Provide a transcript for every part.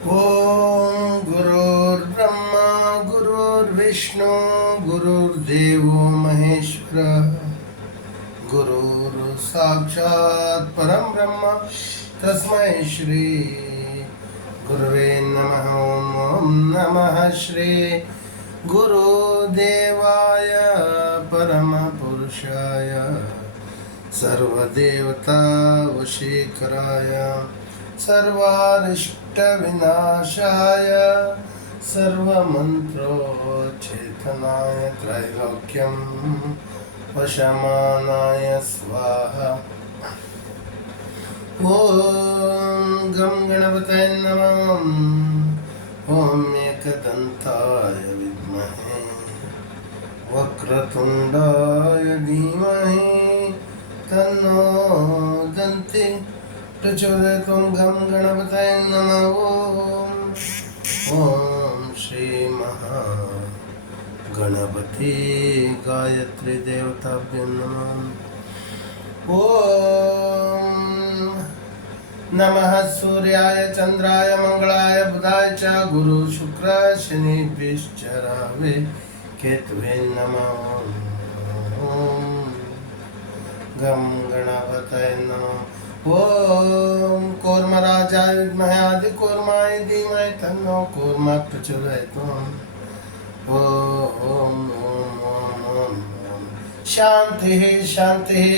ओम गुरुर्ब्रह्मा गुरुर्विष्णु गुरुर्देवो महेश्वर गुरुर् साक्षात् परम ब्रह्म तस्मै श्री गुरुवे नमः। ओम नमः श्री गुरुदेवाय परम पुरुषाय सर्वदेवता वशीकराय सर्वारिष्टविनाशाय सर्वमन्त्रोच्चेतनाय त्रैलोक्यं वशमानाय स्वाहा। ॐ गं गणपतये नमः। ॐ एकदन्ताय विद्महे वक्रतुण्डाय धीमहि तन्नो दन्ति प्रचोदयात्। ॐ गं गणपतये नमः। ॐ श्री महागणपति गायत्री देवताभ्यो नमः। ॐ नमः सूर्याय चन्द्राय मंगलाय बुधाय च गुरु शुक्र शनिभ्यश्च राहवे केतवे नमः। ॐ गं गणपतये नमः। ओम कूर्मराजाय विद्महे आदिकूर्माय धीमहि तन्नो कूर्मः प्रचोदयात्। ओम शांतिः शांतिः।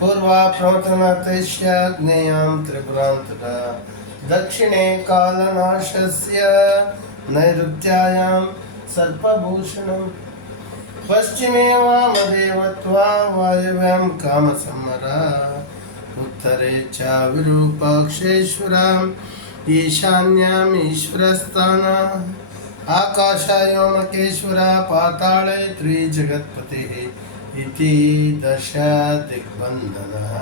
पूर्वा प्रवर्तनस्य ज्ञेयं त्रिपुरान्तका दक्षिणे कालनाशस्य नैऋत्यायां सर्पभूषणं पश्चिमे वामदेवत्वा वायव्यां कामसम्मरा उत्तरे च विरूपाक्षेश्वरम् ईशान्याम् ईश्वरस्थानम् आकाशायोमकेश्वर पाताले त्रिजगत्पतिः इति दश दिग्बन्धनः।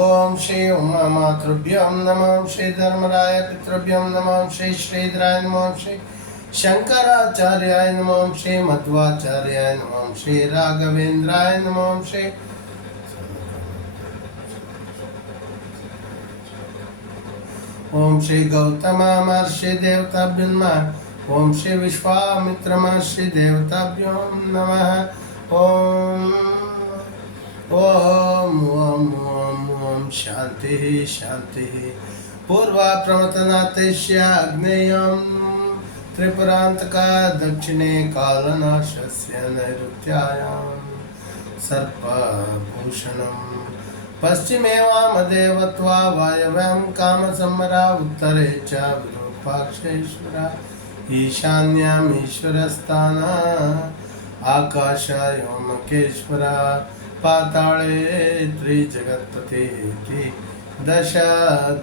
ओम श्री उमा मातृभ्यो नमः। श्री धर्मराय पितृभ्यो नमः। श्री श्रीधराय नमः। श्री शंकराचार्याय नमः। श्री मध्वाचार्याय नमः। श्री राघवेंद्राय नमः। श्री ओम श्री गौतम महर्षि देवताभ्यो नमः। ओम श्री विश्वामित्र महर्षि देवताभ्यो नमः। ओम ओम ओम ओम ओम शांति शांति। पूर्वा प्रमथनाथस्य आग्नेयं त्रिपुरान्तका दक्षिणे कालनाशस्य नैऋत्यायां सर्पभूषणम् पश्चिमे वामदेवत्वा वायव्यां कामसम्मरा उत्तरे च विरूपाक्षेश्वरा ईशान्याम् ईश्वरस्थाना आकाशायोमकेश्वरा पाताले त्रिजगत्पतिः दश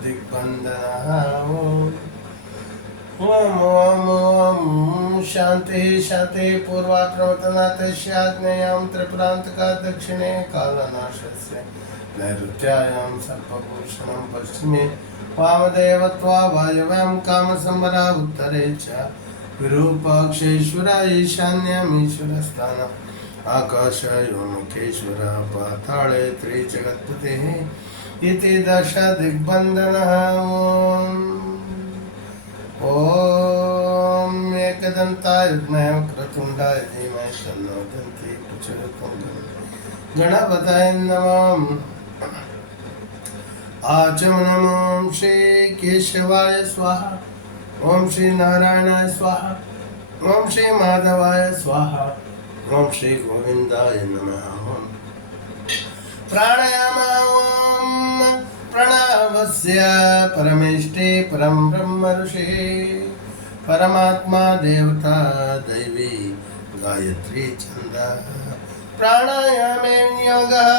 दिग्बन्धनः। ओम ओम ओम शांति शांति। पूर्वा प्रवर्तनाथस्य आग्नेयं त्रिपुरान्तका दक्षिणे कालनाशस्य नैऋत्यायां सर्पभूषणं पश्चिमे वामदेवत्वा वायव्यां कामसम्मरा उत्तरे च विरूपाक्षेश्वरा ईशान्याम् ईश्वरस्थानम् आकाशायोमकेश्वर पाताले त्रिजगत्पतिः इति दश दिग्बन्धनः। ओम एकदन्ताय विद्महे वक्रतुण्डाय धीमहि तन्नो दन्ति प्रचोदयात्। गणपतये नमः। आचमनम् श्री केशवाय स्वाहा। ओम श्री नारायणाय स्वाहा। ओम श्री माधवाय स्वाहा। ओम श्री गोविंदाय नमः। प्राणायाम। ओम प्रणवस्य परमेष्टि परम ब्रह्म ऋषिः परमात्मा देवता दैवी गायत्री छन्दः प्राणायामे योगः।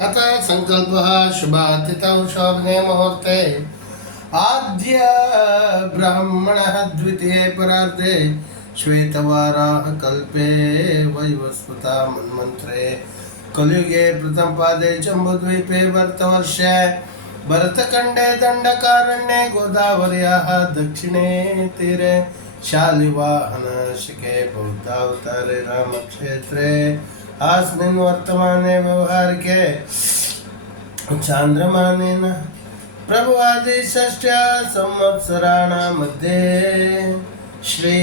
अतः संकल्पः शुभातिथौ शोभने मुहूर्ते आद्य ब्राह्मणः द्वितीये परार्धे श्वेतवाराः कल्पे वैवस्वता मन्वन्तरे कलियुगे प्रथम पादे जम्बूद्वीपे भरतवर्षे भरतखण्डे दण्डकारण्ये गोदावर्याः दक्षिणे तीरे शालिवाहन शिखे बौद्धावतारे रामक्षेत्रे अस्मिन् वर्तमाने व्यवहारिके चान्द्रमानेन प्रभुवादि षष्ट्या संवत्सराणां मध्ये श्री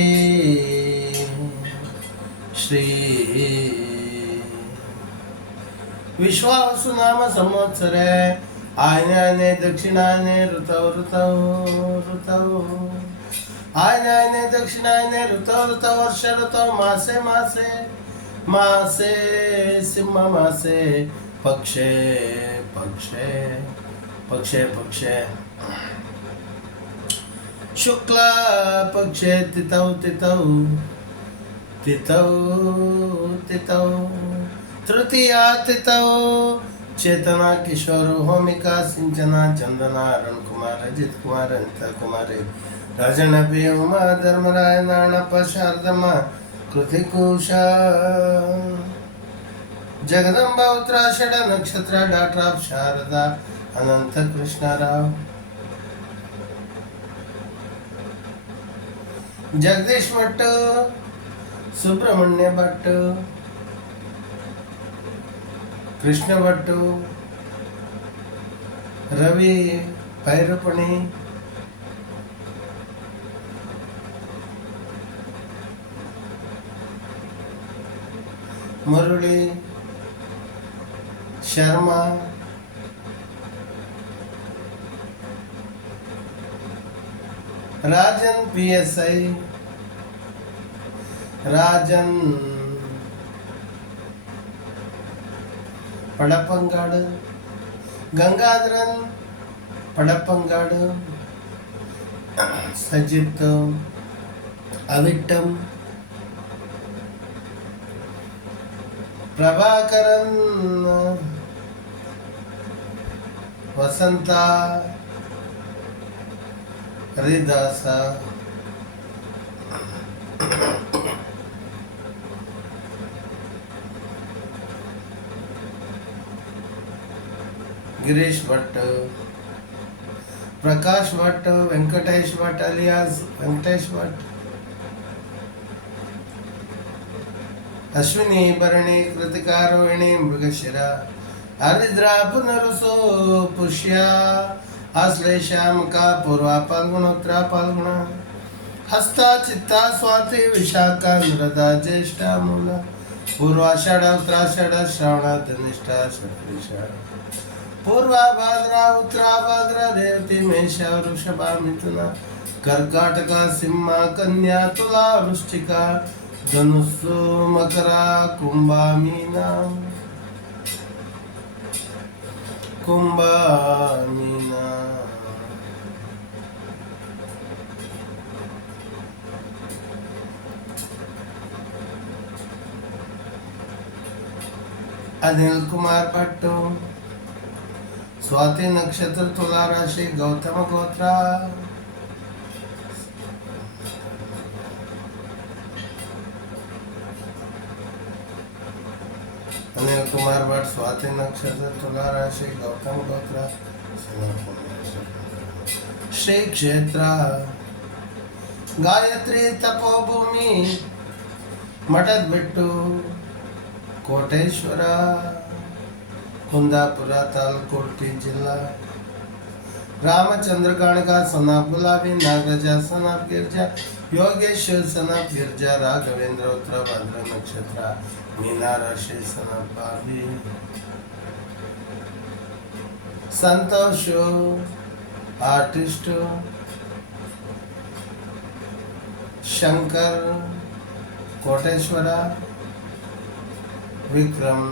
विश्वावसु नाम संवत्सरे आयने दक्षिणायने ऋतौ आयने दक्षिणायने ऋतौ वर्ष ऋतौ मासे सिंह मासे पक्षे शुक्ल पक्षे तिथौ तृतीया तिथौ चेतना किशोर होमिका सिंचना चंदना अरुण कुमार अजित कुमार अनिता कुमारी राजनपी उमा धर्मराय नाणप शारदमा कृतिकुशा जगदंबा उत्तराषाढ़ नक्षत्र डाक्टर शारदा अनंत कृष्णराव जगदीश भट्ट सुब्रह्मण्य भट्ट कृष्ण भट्ट रवि भैरपणी मुरली शर्मा राजन पीएसआई राजन पड़पंगाड़ गंगाधरन पड़पंगाड़ सजित अविट्टम प्रभाकरन वसंता हरिदासा गिरीश भट्ट प्रकाश भट्ट वेंकटेश भट्ट अलियास वेंकटेश भट्ट अश्विनी भरणी कृतिका रोहिणी मृगशिरा हरिद्रा पुनरुसो पुष्या आश्लेषाम का पूर्वा फाल्गुनोत्तरा फाल्गुन हस्ता चित्ता स्वाति विशाखा नृदा ज्येष्ठा मूला पूर्वाषाढ़ उत्तराषाढ़ श्रावण धनिष्ठा शतभिषा पूर्वा भाद्रा उत्तरा भाद्रा रेवती मेषा वृषभा मिथुना कर्काटका सिंहा कन्या तुला वृश्चिका धनुस्सु मकरा कुंभा मीना अनिल कुमार भट्ट स्वाति नक्षत्र तुला राशि गौतम गोत्रा अनिल कुमार भट्ट स्वाति नक्षत्र तुला राशि गौतम गोत्रा श्री क्षेत्र गायत्री तपोभूमि मठद बिट्टू कोटेश्वर कुंदापुरा तालकोटी जिला रामचंद्र गाणगा सनाब गुलाबी नागराजा सनाब गिरजा योगेश्वर सनाब गिरजा राघवेंद्र उत्तर भाद्र नक्षत्र मीना राशि सनाब बाबी संतोष आर्टिस्ट शंकर कोटेश्वरा विक्रम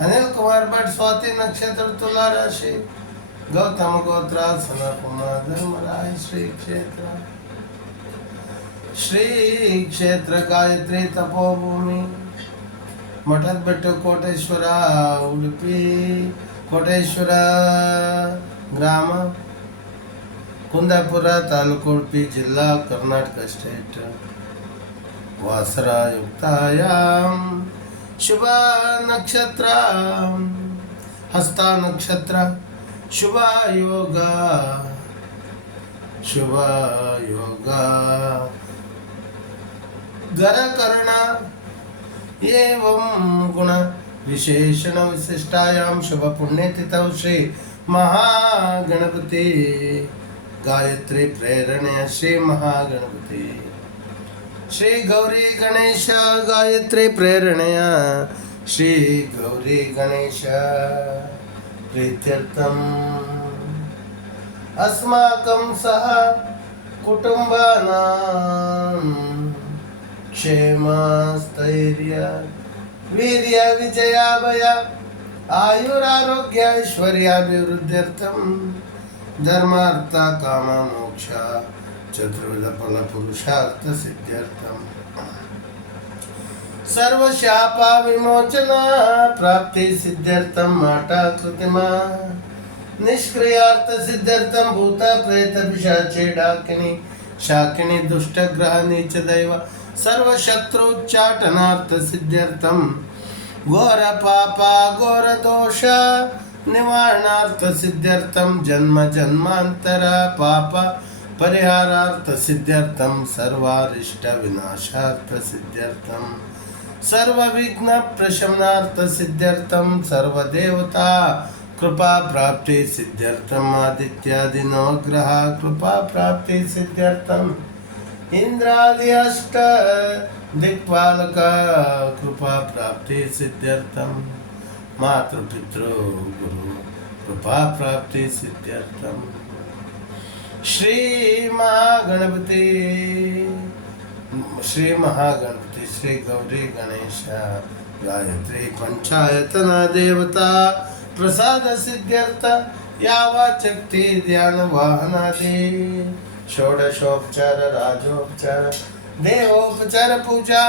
अनिल कुमार भट्ट स्वाति नक्षत्र तुला राशि गौतम गोत्रा सनकुमार धर्मराय श्री क्षेत्र गायत्री तपोभूमि ಮಠದ ಬೆಟ್ಟು ಕೋಟೇಶ್ವರ ಉಡುಪಿ ಕೋಟೇಶ್ವರ ಗ್ರಾಮ ಕುಂದಾಪುರ ತಾಲೂಕು ಉಡುಪಿ ಜಿಲ್ಲಾ ಕರ್ನಾಟಕ ಸ್ಟೇಟ್ ವಾಸರಾಯುಕ್ತಾಯಾಂ ಶುಭ ನಕ್ಷತ್ರ ಹಸ್ತ ನಕ್ಷತ್ರ ಶುಭ ಯೋಗ ಶುಭ ಯೋಗ ಗರಕರ್ಣ एवं गुण विशेषण विशिष्टायां शुभ पुण्यतिथौ श्री महागणपति गायत्री प्रेरणया श्री महागणपति श्री गौरी गणेश गायत्री प्रेरणया श्री गौरी गणेश प्रीत्यर्थम् अस्माकं सह कुटुम्बानां क्षेम स्थैर्य वीर्य विजयाभय आयुरारोग्य ऐश्वर्याभिवृद्ध्यर्थं धर्मार्थ काम मोक्ष चतुर्विध फल पुरुषार्थ सिद्ध्यर्थं सर्वशाप विमोचन प्राप्ति सिद्ध्यर्थं माता कृतिमा निष्क्रियार्थ सिद्ध्यर्थं भूत प्रेत पिशाचे डाकिनी शाकिनी दुष्ट ग्रह नीच दैव सर्वशत्रुच्चाटनार्थ सिद्ध्यर्थं घोर पाप घोर दोष निवारणार्थ सिद्ध्यर्थं जन्म जन्मांतर पाप परिहारार्थ सिद्ध्यर्थं सर्वारिष्ट विनाशार्थ सिद्ध्यर्थं सर्वविघ्न प्रशमनार्थ सिद्ध्यर्थं सर्वदेवता कृपा प्राप्ति सिद्ध्यर्थं आदित्यादि नवग्रह कृपा प्राप्ति सिद्ध्यर्थं इंद्रादि अष्ट दिक्पालक कृपा प्राप्ति सिद्ध्यर्थं मातृपितृ गुरु कृपा प्राप्ति सिद्ध्यर्थं श्री महागणपति श्री गौरी गणेश गायत्री पंचायतन देवता प्रसाद सिद्ध्यर्थ यावच्छक्ति ध्यान वाहनादि षोडशोपचार राजोपचार देवोपचार पूजा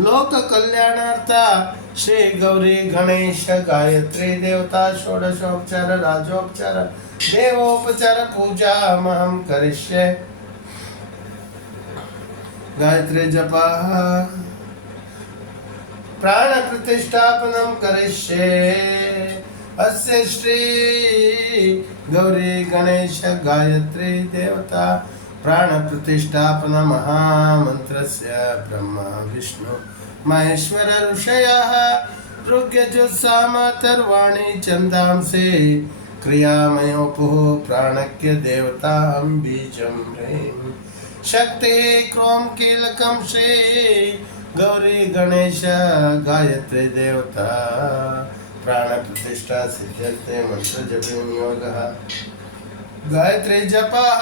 लोक कल्याणार्थ श्री गौरी गणेश गायत्री देवता षोडशोपचार राजोपचार देवोपचार पूजा अहं करिष्ये गायत्री जपः प्राण प्रतिष्ठापनं करिष्ये अस्य श्री गौरी गणेश गायत्री देवता प्राण प्रतिष्ठापन महामंत्रस्य ब्रह्मा विष्णु महेश्वर ऋषयः ऋग्यजुस्सामतर्वाणी छन्दांसि क्रियामयोपुः प्राणक्य देवतां बीजं ह्रीं शक्ति क्रोम कीलकं श्री गौरी गणेश गायत्री देवता प्राण प्रतिष्ठा सिद्ध्यर्थे मंत्र जप विनियोगः गायत्री जपः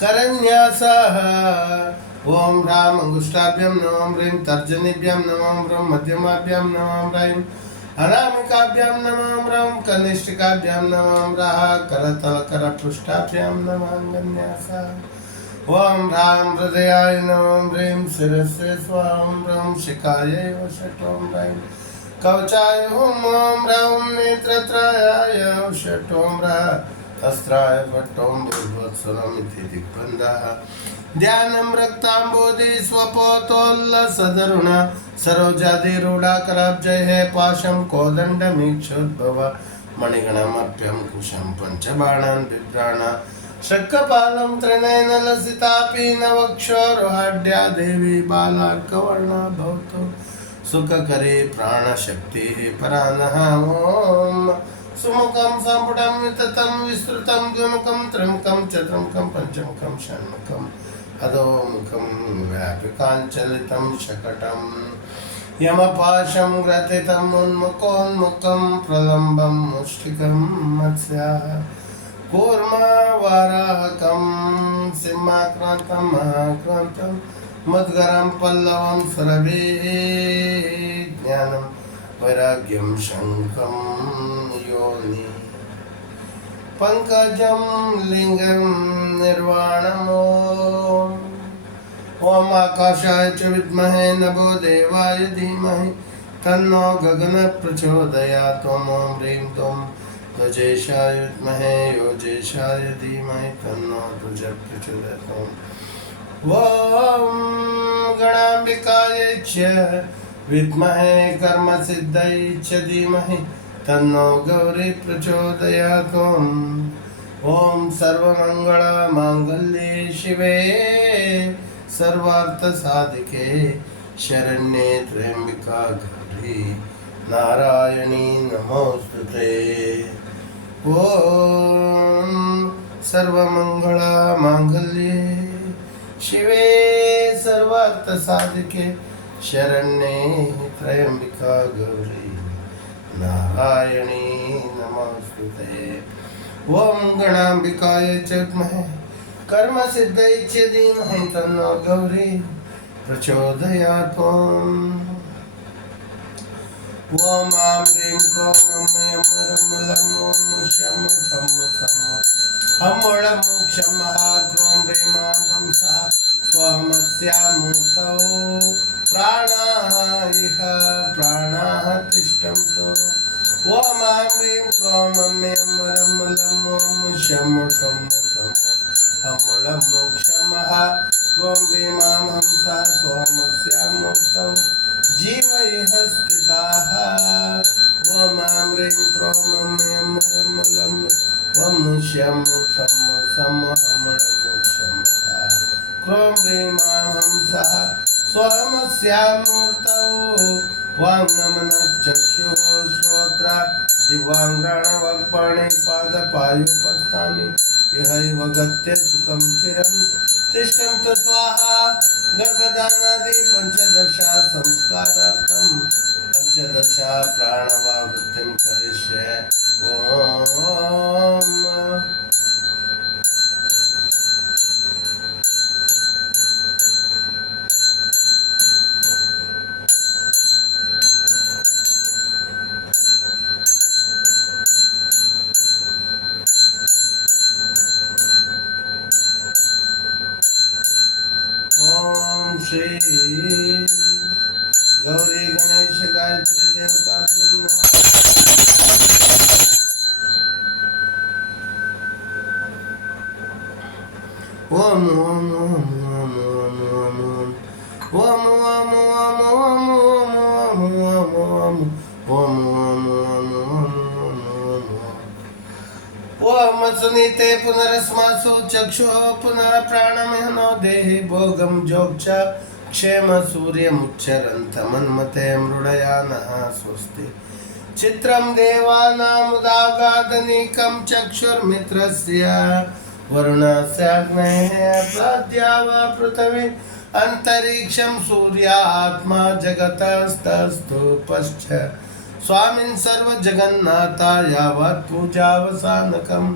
करन्यासः ओम राम अंगुष्ठाभ्यां नमः ह्रीं तर्जनीभ्यां नमः ह्रीं मध्यमाभ्यां नमः ह्रीं अनामिकाभ्यां नमः ह्रीं कनिष्ठिकाभ्यां नमः ह्रः करतलकरपृष्ठाभ्यां नमः अन्यासः ओम राम हृदयाय नमः ह्रीं शिरसे स्वां ह्रीं शिखायै वषटों ह्रीं कवचाय हुम ओम राम नेत्रत्रायाय षटों ह्रः अस्त्राय भट्टों भूर्भुवत्सुरमिति दिग्बन्धः ध्यानं रक्ताम्बोधि स्वपोतोल्लसदरुण सरोजादिरूढाकराब्जैः पाशं कोदण्डमीक्षोद्भव मणिगणमप्यं कुशं पञ्चबाणान् बिभ्राण शक्कपालं त्रिनयनलसितापि नवक्षोरुहाढ्या देवी बालार्कवर्णा भवतु सुखकरे प्राणशक्तिः परानः ॐ सुमुखं सम्पुटं विततं विस्तृतं द्विमुखं त्रिमुखं चतुर्मुखं पञ्चमुखं षण्मुखम् अधोमुखं व्यापिकाञ्चलितं शकटं यमपाशं ग्रथितं उन्मुखोन्मुखं प्रलम्बं मुष्टिकं मत्स्याः कूर्मवाराहकं सिंहाक्रान्तं महाक्रान्तं मुद्गरं पल्लवं सुरभिज्ञानं वैराग्यं शङ्खं योनि पंकजं लिंगं निर्वाणम् ओम आकाशाय च विद्महे नभो देवाय धीमहि तन्नो गगनः प्रचोदयात्। ओम ह्रीं क्लीं ध्वजेशाय विद्महे योजेशाय धीमहि तन्नो ध्वजः प्रचोदयात्। ओम गणाम्बिकायै च विद्महे कर्मसिद्ध्यै च धीमहि तन्नो गौरी प्रचोदयात्। ओम सर्वमंगलमांगल्ये शिवे सर्वार्थसाधिके शरण्ये त्र्यंबिका गौरी नारायणी नमोस्तुते। ओम सर्वमंगलमांगल्ये शिवे सर्वार्थसाधिके शरण्ये त्र्यंबिका गौरी नारायणी नमोस्तुते। ओम गणाम्बिकाय च विद्महे कर्मसिद्ध्यै च धीमहि तन्नो गौरी प्रचोदयात्। ओम आं ह्रीं क्रों मयं रमलं ओम शं शं शं हम क्षं महाक्रों प्रेमां हंसः स्वमस्यामूर्तौ प्राणाः इह प्राणाः तिष्ठन्तु। ओम आं ह्रीं क्रों मयं रमलं ओम शं शं शं हम क्षं महाक्रों प्रेमां हंसः स्वमस्यामूर्तौ जीवैः स्थिताः। ओम आं ह्रीं क्रों मयं रमलं ओम शं शं शं हम क्षं क्रों प्रेमां हंसः स्वमस्यामूर्तौ वाङ्मनश्चक्षुः श्रोत्र जिह्वाङ्घ्राणवक्पाणि पादपायुपस्थानि यहैव गत्य सुखं चिरं तिष्ठन्तु स्वाहा। गर्भधानादि पंचदशा संस्कारार्थं पंचदशा प्राणवावृत्तिं करिष्ये। ओम श्री गौरी गणेश गायत्री देवताभ्यो नमः। ओम ओम ओम ओम ओम ओम ओम ओम ओम ओम सुनीते पुनरस्मासु चक्षुः पुनः प्राणमिहनो देहि भोगं जोक्ष क्षेम सूर्यमुच्चरन्तमन्मते मृडयानः स्वस्ति। चित्रं देवानामुदागादनीकं चक्षुर्मित्रस्य वरुणस्याग्नेः प्रद्याव पृथिवी अन्तरिक्षं सूर्यात्मा जगतस्तस्तु पश्च स्वामिन् सर्वजगन्नाथा यावत् पूजावसानकं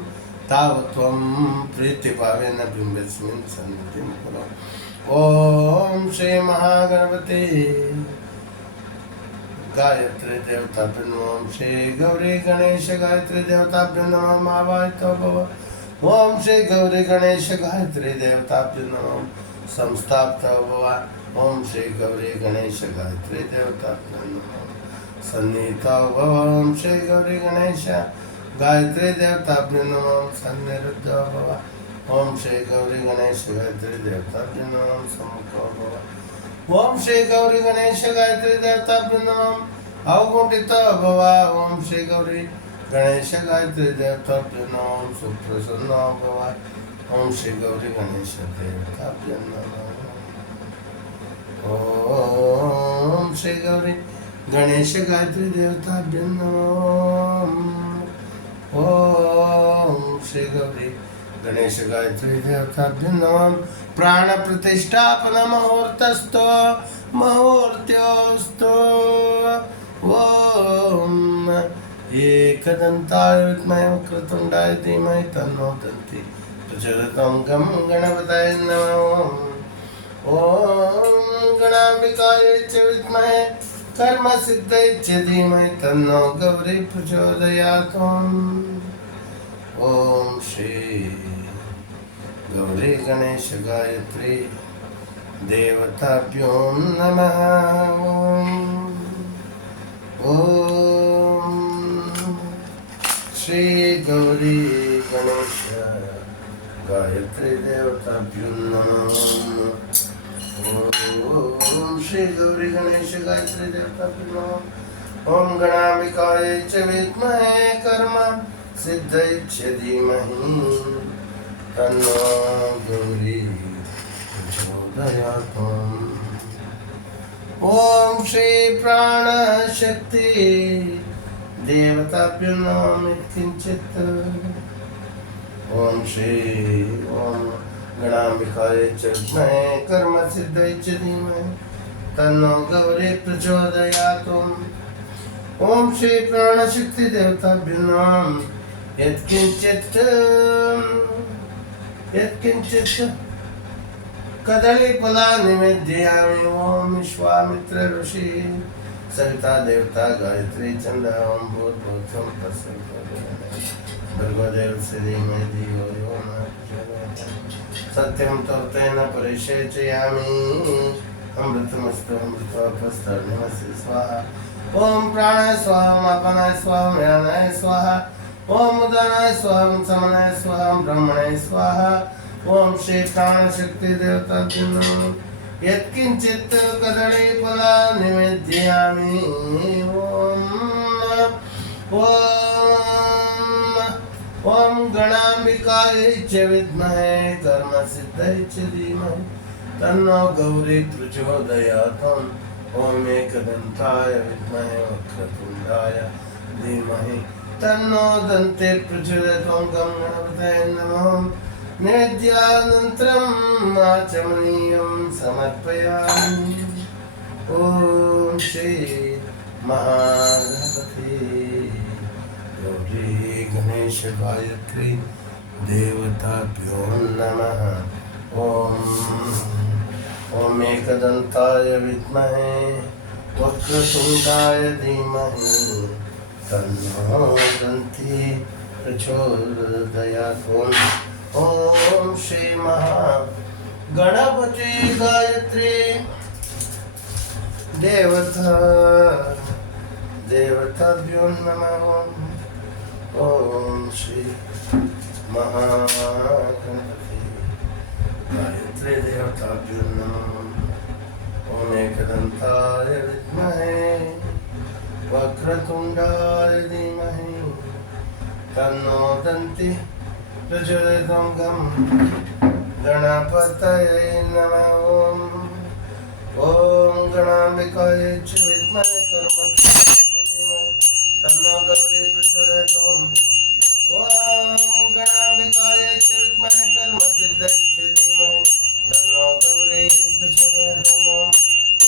तावत् त्वं प्रीतिभावेन बिम्बस्मिन् सन्निधिं कुरु। ओम श्री महागणपति गायत्री देवताभ्यो नमः। श्री गौरी गणेश गायत्री देवताभ्यो नमः। महावाहितो भव। ओम श्री गौरी गणेश गायत्री देवताभ्यो नमः। संस्थाप्तो भव। ओम श्री गौरी गणेश गायत्री देवताभ्यो नमः। सन्नीतो भव। ओम श्री गौरी गणेश गायत्री देवताभ्यो नमः। सन्निरुद्धो भव। ओम श्री गौरी गणेश गायत्री देवताभ्यो नमः। सम्मुखो भव। ओम श्री गौरी गणेश गायत्री देवताभ्यो नमः। अवगुंठितो भव। ओम श्री गौरी गणेश गायत्री देवताभ्यो नमः। सुप्रसन्नो भव। ओम श्री गौरी गणेश देवताभ्यो नमः। ओम श्री गौरी गणेश गायत्री देवताभ्यो नमः। ओम श्री गौरी गणेश गायत्री देवताभ्यो नमः। प्राण प्रतिष्ठापन मुहूर्तस्थो मुहूर्त्योस्तु। ओम एकदन्ताय विद्महे वक्रतुण्डाय धीमहि तन्नो दन्ति प्रचोदयात्। गं गणपतये नमः। ओम गणाम्बिकाय च विद्महे कर्मसिद्ध्यै च धीमहि तन्नो गौरी प्रचोदयात्। ओम श्री गौरी गणेश गायत्री देवताभ्यो नमः। ॐ श्री गौरी गणेश गायत्री देवताभ्यो नमः। ॐ श्री गौरी गणेश गायत्री देवताभ्यो नमः। ॐ गणाम्बिकायै च विद्महे कर्म सिद्धयै च धीमहि तन्नो गौरी प्रचोदयात्। ॐ श्री प्राणशक्ति देवताभ्यो नमः। किंचित् ॐ श्री गणाम्बिकायै च विद्महे कर्म सिद्धयै च धीमहि तन्नो गौरी प्रचोदयात्। ॐ श्री प्राणशक्ति देवताभ्यो नमः। यत्किंचित् कदलीफलानि निवेदयामि। ॐ विश्वामित्र ऋषि सविता देवता गायत्री चंदा ओम भूर्भुवः भर्गोदेवस्य धीमहि धियो यो नः प्रचोदयात्। सत्यं तत्तेन परिषेचयामि अमृतमस्तु अमृतोपस्तरणमस्य स्वाहा। ओम प्राणाय स्वाहा अपानाय स्वाहा व्यानाय स्वाहा। ओम उदानाय स्वाहा समनाय स्वाहा ब्रह्मणाय स्वाहा। ओम श्री प्राणशक्ति देवताभ्यो नमः। यत्किंचित् कदलीफला निवेदयामि। ओम गणाम्बिकायै च विद्महे कर्मसिद्ध्यै च धीमहि तन्नो गौरी प्रचोदयात्। ओम एकदन्ताय विद्महे वक्रतुण्डाय धीमहि तन्नो दन्ते प्रचोदयात्। ओम गं गणपतये नमः। निवेद्यानन्तरम् आचमनीयं समर्पयामि। ॐ श्री महागणपति गौरी गणेश गायत्री देवताभ्यो नमः। ॐ एकदन्ताय विद्महे वक्रतुण्डाय धीमहि तन्नो दन्ती प्रचोदयात्। ओम श्री महागणपति गायत्री देवताभ्यो नमः। ओम श्री महागणपति गायत्री देवताभ्यो नमः। ओम एकदन्ताय विद्महे वक्रतुण्डाय धीमहि तन्नो दन्ति प्रचोदयात्। गं गणपतये नमः। ॐ गणाम्बिकायै च विद्महे कर्मसिद्ध्यै च धीमहि तन्नो गौरी प्रचोदयात्। ॐ गणाम्बिकायै च विद्महे कर्मसिद्ध्यै च धीमहि तन्नो गौरी प्रचोदयात्।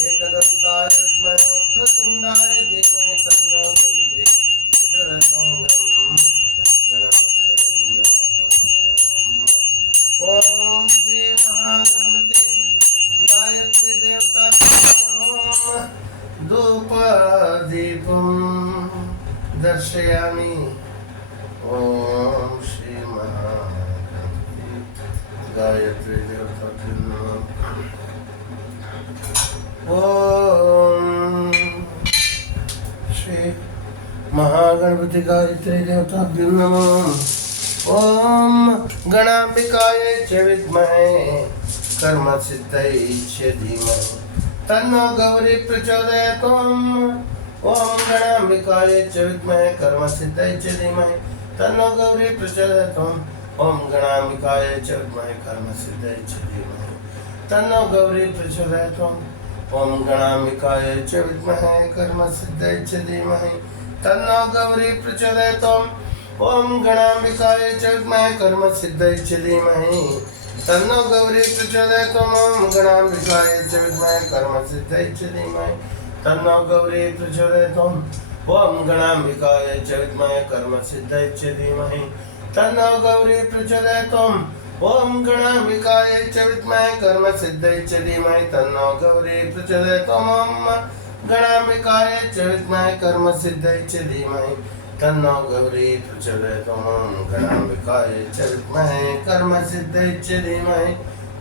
एकदन्ताय विद्महे वक्रतुण्डाय धीमहि तन्नो दन्ति प्रचोदयात्। ओम श्री महागणपति गायत्री देवता धूपदीपं दर्शयामि। ओम श्री महागणपति गायत्री देवता ओम श्री महागणपति गायत्री देवता नमः। ओम गणाम्बिकायै च विद्महे कर्मसिद्ध्यै च धीमहि तन्नो गौरी प्रचोदयात्। ओम गणाम्बिकायै च विद्महे कर्मसिद्ध्यै च धीमहि तन्नो गौरी प्रचोदयात्। ओम गणाम्बिकायै च विद्महे कर्मसिद्ध्यै च धीमहि तन्नो गौरी प्रचोदयात्। ओम गणाम्बिकायै च विद्महे कर्मसिद्ध्यै च धीमहि तन्नो गौरी प्रचोदयात्। ओम गणाम्बिकायै च विद्महे कर्मसिद्ध्यै च धीमहि तन्नो गौरी प्रचोदयात्। ओम गणाम्बिकायै च विद्महे कर्मसिद्ध्यै च धीमहि तन्नो गौरी प्रचोदयात्। ओम गणाम्बिकायै च विद्महे कर्मसिद्ध्यै च धीमहि तन्नो गौरी प्रचोदयात्। ओम गणाम्बिकायै च विद्महे कर्मसिद्ध्यै च धीमहि तन्नो गौरी प्रचोदयात्। ओम गणाम्बिकायै च विद्महे कर्मसिद्ध्यै च धीमहि तन्नो गौरी प्रचोदयात्। ओम गणाम्बिकायै च विद्महे कर्मसिद्ध्यै च धीमहि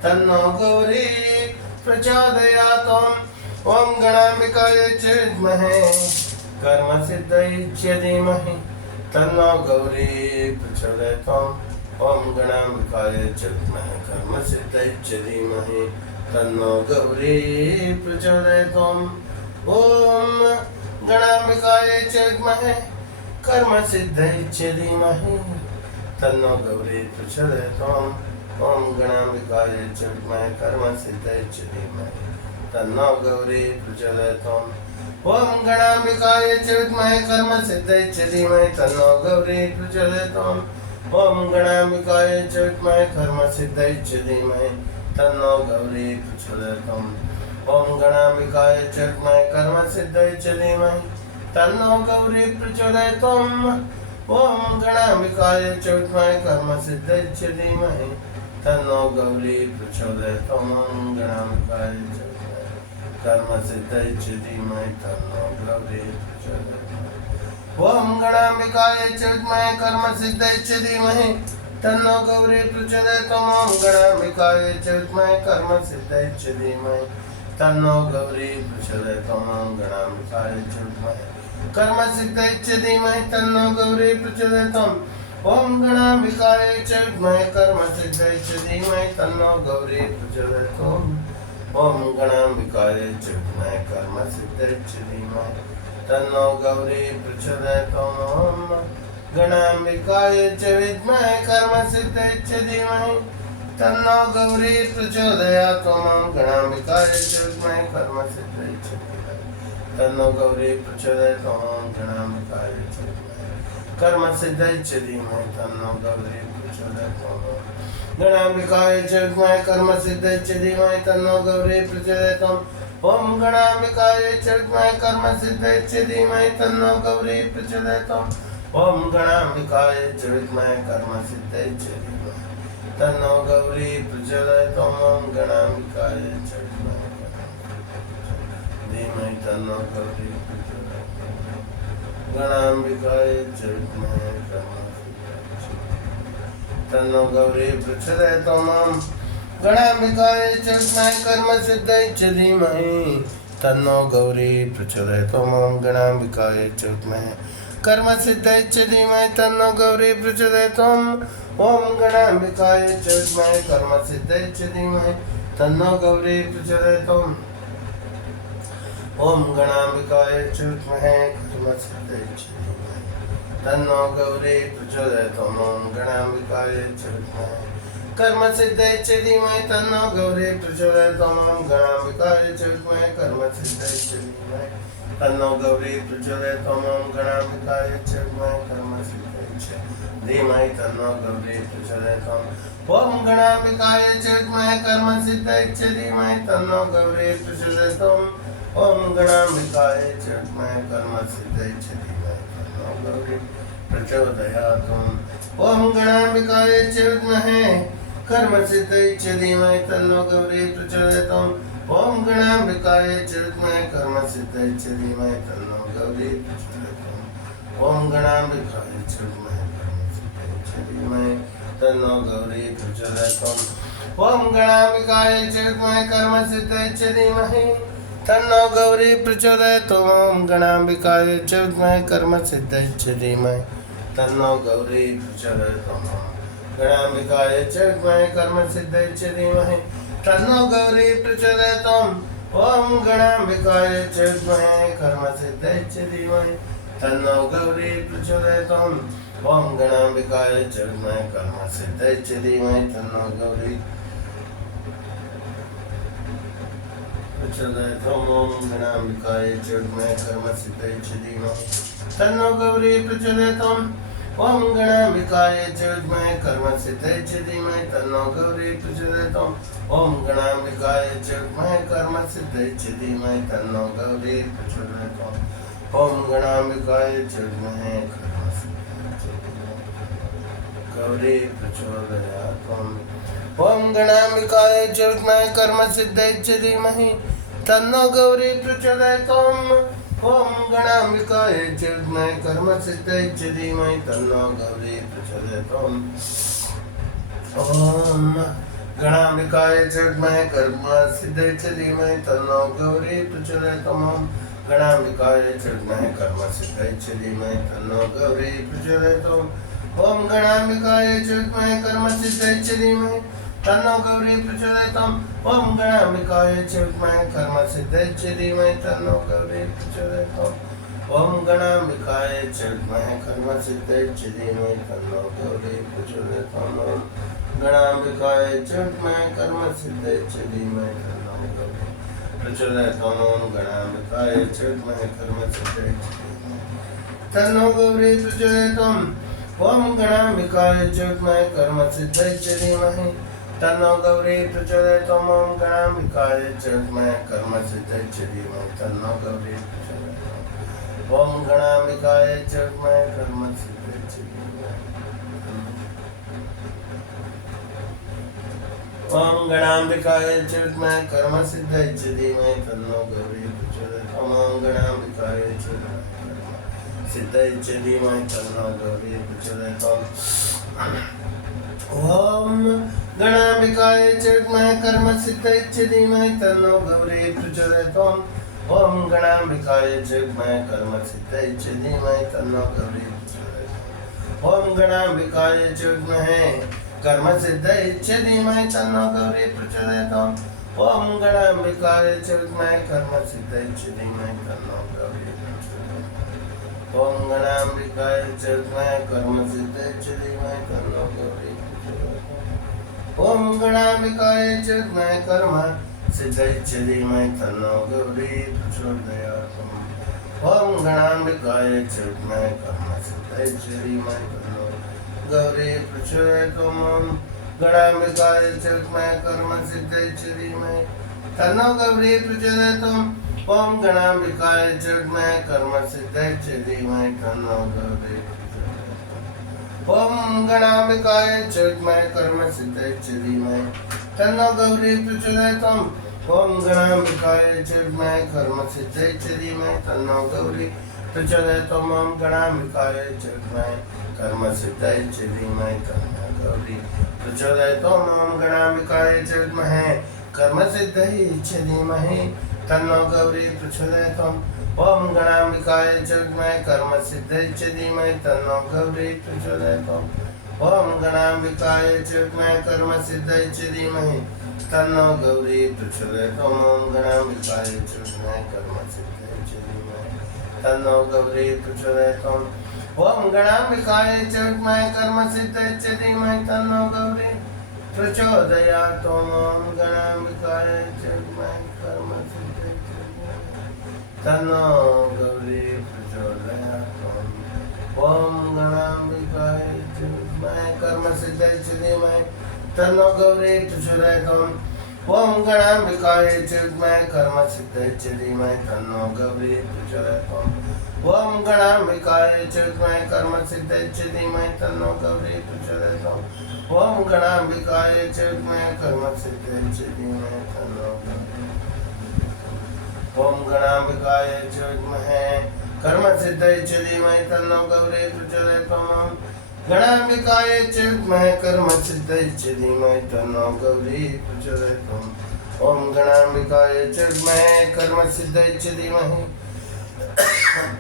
तन्नो गौरी प्रचोदयात्। ॐ गणाम्बिकायै च विद्महे कर्मसिद्धायै च धीमहि तन्नो गौरी प्रचोदयात्। ॐ गणाम्बिकायै च विद्महे कर्मसिद्धायै च धीमहि तन्नो गौरी प्रचोदयात्। ॐ गणाम्बिकायै च विद्महे कर्मसिद्धायै च धीमहि तन्नो गौरी प्रचोदयात्। ॐ गणाम्बिकायै च विद्महे कर्मसिद्धायै च धीमहि तन्नो गौरी प्रचोदयात्। ॐ गणाम्बिकायै च विद्महे कर्मसिद्धायै च धीमहि तन्नो गौरी प्रचोदयात्। ॐ गणाम्बिकायै च विद्महे कर्मसिद्धायै च धीमहि तन्नो गौरी प्रचोदयात्। ॐ गणाम्बिकायै च विद्महे कर्मसिद्धायै च धीमहि तन्नो गौरी प्रचोदयात्। ॐ गणाम्बिकायै च विद्महे कर्मसिद्धायै च धीमहि तन्नो गौरी प्रचोदयात्। ॐ गणाम्बिकायै च विद्महे कर्मसिद्धायै च धीमहि तन्नो गौरी प्रचोदयात्। ॐ गणाम्बिकायै च विद्महे कर्मसिद्धायै च धीमहि तन्नो गौरी प्रचोदयात्। ॐ गणाम्बिकायै च विद्महे कर्मसिद्धायै च धीमहि तन्नो गौरी प्रचोदयात्। ॐ गणाम्बिकायै च विद्महे कर्मसिद्धायै च धीमहि तन्नो गौरी प्रचोदयात्। ॐ गणाम्बिकायै च विद्महे कर्मसिद्धायै च धीमहि तन्नो गौरी प्रचोदयात्। ॐ गणाम्बिकायै च विद्महे कर्मसिद्धायै च धीमहि तन्नो गौरी प्रचोदयात्। ॐ गणाम्बिकायै च विद्महे कर्मसिद्धायै च धीमहि तन्नो गौरी प्रचोदयात्। ॐ गणाम्बिकायै च विद्महे कर्मसिद्धायै च धीमहि तन्नो गौरी प्रचोदयात्। ॐ गणाम्बिकायै च विद्महे कर्मसिद्धायै च धीमहि तन्नो गौरी प्रचोदयात्। गणाम्बिकायै च विद्महे कर्मसिद्धायै च धीमहि तन्नो गौरी प्रचोदयात्। ॐ गणाम्बिकायै च विद्महे कर्मसिद्धायै च धीमहि तन्नो गौरी प्रचोदयात्। ॐ गणाम्बिकायै च विद्महे कर्मसिद्धायै च धीमहि तन्नो गौरी प्रचोदयात्। ॐ गणाम्बिकायै च विद्महे धीमहि तन्नो गौरी प्रचोदयात्। गणाम्बिकायै च विद्महे तन्नो गौरी प्रचोदयात्। ॐ गणाम्बिकायै च विद्महे कर्मसिद्धायै च धीमहि तन्नो गौरी प्रचोदयात्। ॐ गणाम्बिकायै च विद्महे कर्मसिद्धायै च धीमहि तन्नो गौरी प्रचोदयात्। ॐ गणाम्बिकायै च विद्महे कर्मसिद्धायै च धीमहि तन्नो गौरी प्रचोदयात्। ॐ गणाम्बिकायै च विद्महे कर्मसिद्धायै च धीमहि तन्नो गौरी प्रचोदयात्। ॐ गणाम्बिकायै च विद्महे कर्मसिद्धायै च धीमहि तन्नो गौरी प्रचोदयात्। ॐ गणाम्बिकायै च विद्महे कर्मसिद्धायै च धीमहि तन्नो गौरी प्रचोदयात्। ॐ गणाम्बिकायै च विद्महे कर्मसिद्धायै च धीमहि तन्नो गौरी प्रचोदयात्। ॐ गणाम्बिकायै च विद्महे कर्मसिद्धायै च धीमहि तन्नो गौरी प्रचोदयात्। ॐ गणाम्बिकायै च विद्महे कर्मसिद्धायै च धीमहि तन्नो गौरी प्रचोदयात्। ॐ गणाम्बिकायै च विद्महे कर्मसिद्धायै च धीमहि तन्नो गौरी प्रचोदयात्। ॐ गणाम्बिकायै च विद्महे कर्मसिद्धायै च धीमहि तन्नो गौरी प्रचोदयात्। ॐ गणाम्बिकायै च विद्महे कर्मसिद्धायै च धीमहि तन्नो गौरी प्रचोदयात्। ॐ गणाम्बिकायै च विद्महे कर्मसिद्धायै च धीमहि तन्नो गौरी प्रचोदयात्। ॐ गणाम्बिकायै च विद्महे कर्मसिद्धायै च धीमहि तन्नो गौरी प्रचोदयात्। गणाम्बिकायै च विद्महे कर्मसिद्धायै च धीमहि तन्नो गौरी प्रचोदयात्। ॐ गणाम्बिकायै च विद्महे कर्मसिद्धायै च धीमहि तन्नो गौरी प्रचोदयात्। ॐ गणाम्बिकायै च विद्महे कर्मसिद्धायै च धीमहि तन्नो गौरी प्रचोदयात्। ॐ गणाम्बिकायै च विद्महे कर्मसिद्धायै च धीमहि तन्नो गौरी प्रचोदयात्। ॐ गणाम्बिकायै च विद्महे कर्मसिद्धायै च धीमहि तन्नो गौरी प्रचोदयात्। ॐ गणाम्बिकायै च विद्महे कर्मसिद्धायै च धीमहि तन्नो गौरी प्रचोदयात्। ॐ गणाम्बिकायै च विद्महे गौरी प्रचोदयात्। ॐ गणाम्बिकायै च विद्महे कर्मसिद्धायै च धीमहि तन्नो गौरी प्रचोदयात्। ॐ गणाम्बिकायै च विद्महे कर्मसिद्धायै च धीमहि तन्नो गौरी प्रचोदयात्। ॐ गणाम्बिकाय च विद्महे कर्मसिद्धाय च धीमहि तन्नो गौरी प्रचोदयात्। गणाम्बिकाय च विद्महे कर्मसिद्धाय च धीमहि तन्नो गौरी प्रचोदयात्। ओम गणाम्बिकाय च विद्महे कर्मसिद्धाय च धीमहि तन्नो गौरी प्रचोदयात्। ओम गणाम्बिकाय च विद्महे कर्मसिद्धाय च धीमहि तन्नो गौरी प्रचोदयात्। ओम गणाम्बिकाय च विद्महे कर्मसिद्धाय च धीमहि तन्नो गौरी प्रचोदयात्। गणाम्बिकाय च विद्महे कर्मसिद्धाय च धीमहि तन्नो गौरी प्रचोदयात्। ओम गणाम्बिकाय च विद्महे कर्मसिद्धाय च धीमहि तन्नो गौरी प्रचोदयात्। ओम गणाम्बिकाय च विद्महे कर्मसिद्धाय च धीमहि तन्नो गौरी प्रचोदयात्। ओम गणाम्बिकाय च विद्महे कर्मसिद्धाय च धीमहि तन्नो गौरी प्रचोदयात्। ओम गणाम्बिकाय च विद्महे कर्मसिद्धाय च धीमहि ओम गणाम्बिकाय च विद्महे कर्मसिद्धाय च धीमहि तन्नो गौरी प्रचोदयात्। ओम गणाम्बिकाय च सिद्धाय च धीमहि तन्नो गौरी प्रचोदयात्। ओम गणाम्बिकाय च विद्महे कर्मसिद्धाय च धीमहि तन्नो गौरी प्रचोदयात्। ओम गणाम्बिकाय च विद्महे कर्मसिद्धाय च धीमहि तन्नो गौरी प्रचोदयात्। ओम गणाम्बिकाय च विद्महे कर्मसिद्धाय च धीमहि तन्नो गौरी प्रचोदयात्। ओम गणाम्बिकाय च विद्महे कर्मसिद्धाय च धीमहि तन्नो गौरी प्रचोदयात्। ओम गणाम्बिकाय च विद्महे कर्मसिद्धाय च धीमहि तन्नो गौरी प्रचोदयात्। ओम गणाम्बिकाय च विद्महे कर्मसिद्धाय च धीमहि तन्नो गौरी प्रचोदयात्। ओम गणाम्बिकाय च विद्महे कर्मसिद्धाय च धीमहि तन्नो गौरी प्रचोदयात्। ओम गणाम्बिकाय च विद्महे कर्मसिद्धाय च धीमहि तन्नो गौरी प्रचोदयात्। ओम गणाम्बिकाय च विद्महे कर्मसिद्धाय च धीमहि तन्नो गौरी प्रचोदयात्। ओम गणाम्बिकाय च विद्महे कर्मसिद्धाय च धीमहि तन्नो गौरी प्रचोदयात्। ओम गणाम्बिकाय च विद्महे कर्मसिद्धाय च धीमहि तन्नो गौरी प्रचोदयात्। ओम गणाम्बिकाय च विद्महे कर्मसिद्धाय च धीमहि तन्नो गौरी प्रचोदयात्। ओम गणाम्बिकाय च विद्महे कर्मसिद्धाय च धीमहि तन्नो गौरी प्रचोदयात्। ओम गणाम्बिकाय च विद्महे कर्मसिद्धाय च धीमहि तन्नो गौरी प्रचोदयात्। ओम गणाम्बिकाय च विद्महे कर्मसिद्धाय च धीमहि तन्नो गौरी प्रचोदयात्। ओम गणाम्बिकाय च विद्महे कर्मसिद्धाय च धीमहि तन्नो गौरी प्रचोदयात्। ओम गणाम्बिकाय च विद्महे कर्मसिद्धाय च धीमहि तन्नो गौरी प्रचोदयात्। ओम गणाम्बिकाय च विद्महे कर्मसिद्धाय च धीमहि तन्नो गौरी प्रचोदयात्। ओम गणाम्बिकाय च विद्महे कर्मसिद्धाय च धीमहि तन्नो गौरी प्रचोदयात्। ओम गणाम्बिकाय च विद्महे कर्मसिद्धाय च धीमहि तन्नो गौरी प्रचोदयात्। ओम गणाम्बिकाय च विद्महे कर्मसिद्धाय च धीमहि तन्नो गौरी प्रचोदयात्। ओम गणाम्बिकाय च विद्महे कर्मसिद्धाय च धीमहि तन्नो गौरी। ओम गणाम्बिकाय च विद्महे कर्मसिद्धाय च धीमहि तन्नो गौरी प्रचोदयात्। गणाम्बिकाय च विद्महे कर्मसिद्धाय च धीमहि तन्नो गौरी प्रचोदयात्। ओम गणाम्बिकाय च विद्महे कर्मसिद्धाय च धीमहि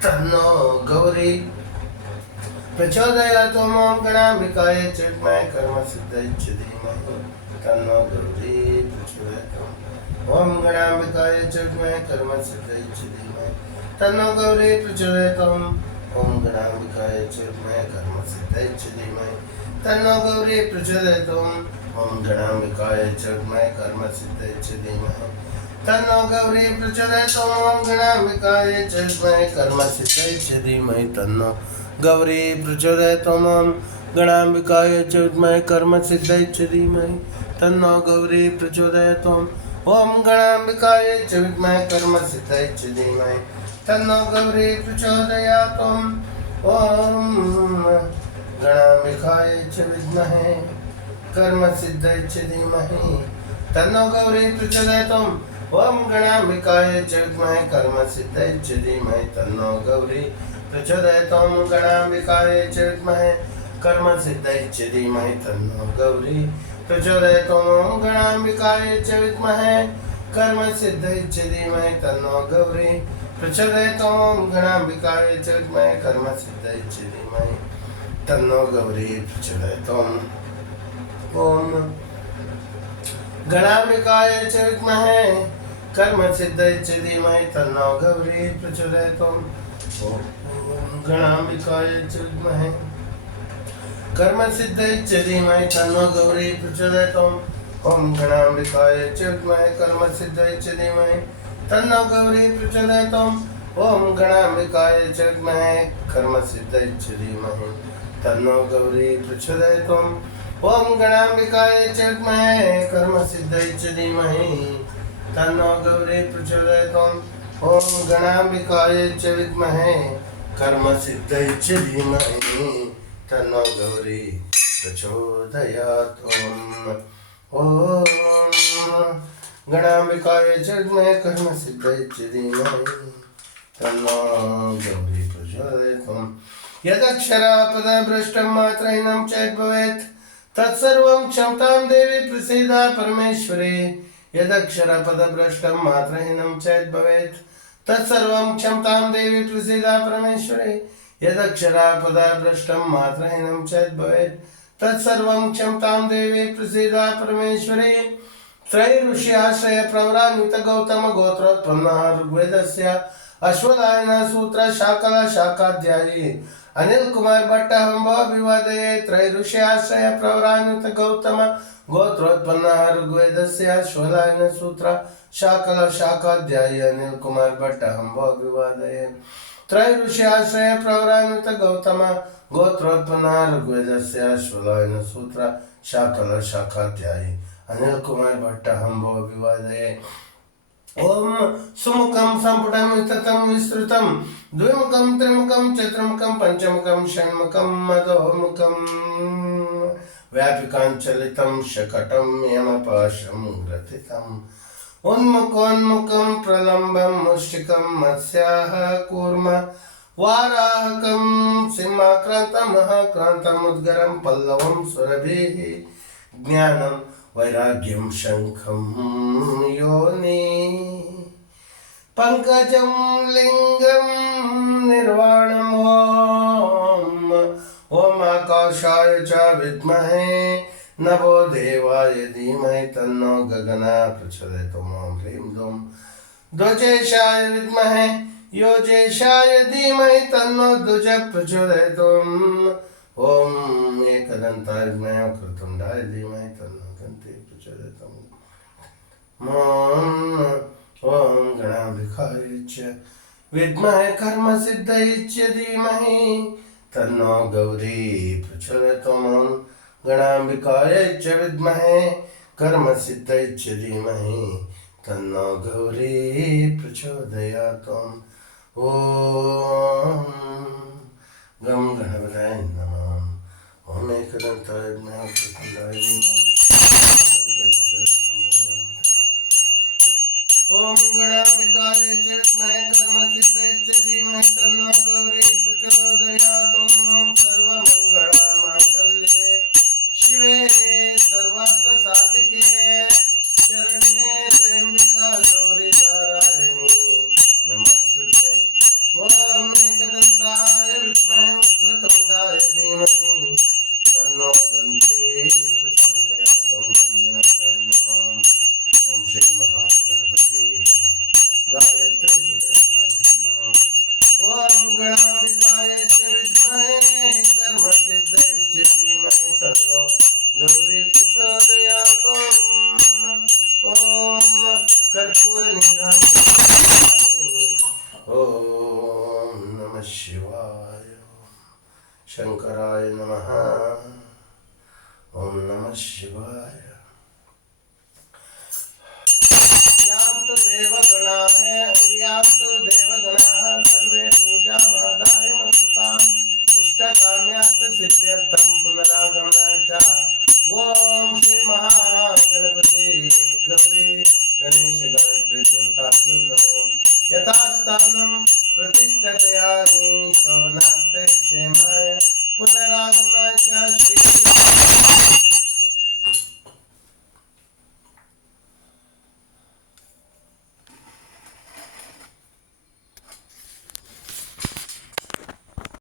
तन्नो गौरी प्रचोदयात्। ओम गणाम्बिकाय च विद्महे कर्मसिद्धाय च धीमहि तन्नो गौरी प्रचोदयात्। ओम गणाम्बिकाय च विद्महे कर्मसिद्धाय च धीमहि तन्नो गौरी प्रचोदयात्। ओम गणाम्बिकाय च विद्महे कर्मसिद्धाय च धीमहि तन्नो गौरी प्रचोदयात्। ओम गणाम्बिकाय च विद्महे कर्मसिद्धाय च धीमहि तन्नो गौरी प्रचोदयात्। ओम गणाम्बिकाय च विद्महे कर्मसिद्धाय च धीमहि तन्नो गौरी प्रचोदयात्। ओम गणाम्बिकाय च विद्महे कर्मसिद्धाय च धीमहि तन्नो गौरी प्रचोदयात्। ओम गणाम्बिकाय च विद्महे कर्मसिद्धाय च धीमहि तन्नो गौरी प्रचोदयात्। ओम गणाम्बिकाय च विद्महे कर्मसिद्धाय च धीमहि तन्नो गौरी प्रचोदयात्। ओम गणाम्बिकाय च विद्महे कर्मसिद्धाय च धीमहि तन्नो गौरी प्रचोदयात्। ओम गणाम्बिकाय च विद्महे कर्मसिद्धाय च धीमहि तन्नो गौरी प्रचोदयात् ॐ गणाम्बिकायै च विद्महे कर्मसिद्धायै च धीमहि तन्नो गौरी प्रचोदयात् ॐ गणाम्बिकायै च विद्महे कर्मसिद्धायै च धीमहि तन्नो गौरी प्रचोदयात् ॐ गणाम्बिकायै च विद्महे कर्मसिद्धायै च धीमहि तन्नो गौरी प्रचोदयात् ॐ गणाम्बिकायै च विद्महे कर्मसिद्धायै च धीमहि तन्नो गौरी प्रचोदयात् ॐ गणाम्बिकायै च विद्महे कर्मसिद्धायै च धीमहि तन्नो गौरी प्रचोदयात् ॐ गणाम्बिकायै च विद्महे कर्मसिद्धायै च धीमहि तन्नो गौरी प्रचोदयात् ॐ गणाम्बिकायै च विद्महे कर्मसिद्धायै च धीमहि तन्नो गौरी प्रचोदयात् ॐ गणाम्बिकायै च विद्महे कर्मसिद्धायै च धीमहि तन्नो गौरी प्रचोदयात् ॐ गणाम्बिकायै च विद्महे कर्मसिद्धायै च धीमहि तन्नो गौरी प्रचोदयात् यदक्षरापदभ्रष्टं मात्रहीनं चेद्भवेत् तत्सर्वं क्षमतां देवी प्रसीद परमेश्वरी यदक्षरपदभ्रष्टं मात्रहीनं चेद्भवेत् तत्सर्वं क्षमतां देवी प्रसीद परमेश्वरी यदक्षरापदभ्रष्टं मात्रहीनं चेद्भवेत् तत्सर्वं क्षमतां देवी प्रसीद परमेश्वरी त्रैऋष्याश्रय प्रवरान्वित गौतम गोत्रोत्पन्नः ऋग्वेदस्य अश्वलायन सूत्र शाकल शाखाध्यायी अनिल कुमार भट्ट विवादये त्रैऋष्याश्रय प्रवरान्वित गौतम गोत्रोत्पन्नः ऋग्वेदस्य अश्वलायन सूत्र शाकल शाखाध्यायी अनिल कुमार भट्ट विवादये त्रैऋष्याश्रय प्रवरान्वित गौतम गोत्रोत्पन्नः ऋग्वेदस्य अश्वलायन सूत्र शाकल शाखाध्यायी अनिल कुमार भट्ट विवादये ओम सुमुखं संपुटं विस्तृतं विस्तृतं द्विमुखं त्रिमुखं चतुर्मुखं पंचमुखं षण्मुखं मदोमुखं व्यापिकाञ्चलितं शकटं यमपाशं ग्रथितम् उन्मुखोन्मुखं प्रलम्बं मुष्टिकं मत्स्याः कूर्म वाराहकं सिंहाक्रान्तं महाक्रान्तं उद्गरं पल्लवं सुरभिः ज्ञानं वैराग्यं शंखं योनि पंकजं लिंगं निर्वाणम् ॐ आकाशाय च विद्महे नभो देवाय धीमहि तन्नो गगना प्रचोदयात् ॐ ह्रीं धूं द्वजेशाय विद्महे योजेशाय धीमहि तन्नो द्विज प्रचोदयात् ॐ एकदन्ताय विद्महे वक्रतुण्डाय धीमहि तन्नो ॐ गणाम्बिकायै च विद्महे कर्मसिद्धायै च धीमहि तन्नो गौरी प्रचोदयात् ॐ गणाम्बिकायै च विद्महे कर्मसिद्धायै च धीमहि तन्नो गौरी प्रचोदयात् ॐ गं गणपतये नमः ॐ एकदन्ताय विद्महे वक्रतुण्डाय धीमहि ओम गणाम्बिकायै च विद्महे कर्मसिद्धायै च धीमहि तन्नो गौरी प्रचोदयात् ॐ सर्वमङ्गलमाङ्गल्ये शिवे सर्वार्थसाधिके शरण्ये त्र्यम्बिका गौरी नारायणी नमोस्तुते ॐ एकदन्ताय विद्महे वक्रतुण्डाय धीमहि तन्नो दन्ती प्रचोदयात् ॐ गणपतये नमः ओम श्री महागणपति गायत्री ओम गणाम्बिकायै च विद्महे कर्मसिद्धायै च धीमहि तन्नो गौरी प्रचोदयात् ओम कर्पूरनीराजनाय ओम नमः शिवाय शंकराय नमः ओम नमः शिवाय देवगणाः सर्वे पूजामादाय मत्सुताम् इष्टकाम्यार्थ सिद्ध्यर्थं पुनरागमनाय च ओम श्री महागणपति गौरी गणेश गायत्री देवताभ्यो नमो यथास्थानं प्रतिष्ठयामि शोभनार्थे क्षेमाय पुनरागमनाय च श्री